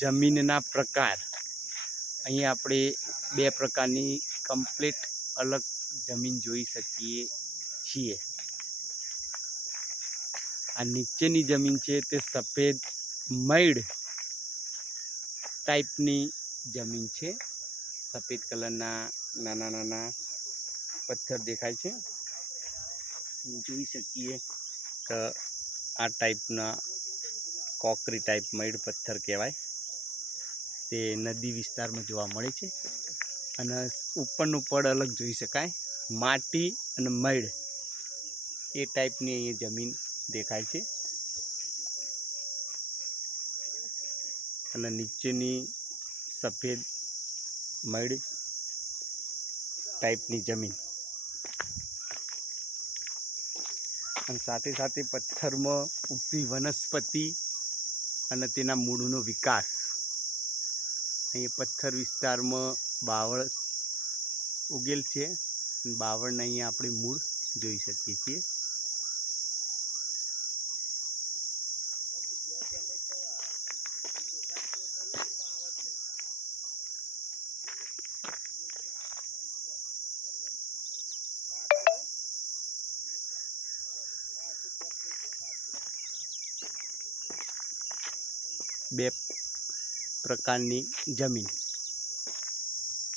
જમીનના પ્રકાર. અહીં આપણે બે પ્રકારની કમ્પ્લીટ અલગ જમીન જોઈ શકીએ છીએ. આ નીચેની જમીન છે તે સફેદ મૈડ ટાઈપની જમીન છે. સફેદ કલરના નાના નાના પથ્થર દેખાય છે. જોઈ શકીએ કે આ ટાઈપના કોકરી ટાઈપ મૈડ પથ્થર કહેવાય. તે નદી વિસ્તારમાં જોવા મળે છે. અને ઉપરનું પડ અલગ જોઈ શકાય. માટી અને મૈડ એ ટાઈપની અહીંયા જમીન દેખાય છે. અને નીચેની સફેદ મૈડ ટાઈપની જમીન. અને સાથે સાથે પથ્થરમાં ઉગતી વનસ્પતિ અને તેના મૂળનો વિકાસ. અહીં પથ્થર વિસ્તારમાં બાવળ ઉગેલ છે. બાવળને અહીંયા આપણે મૂળ જોઈ શકીએ છીએ. બે પ્રકારની જમીન.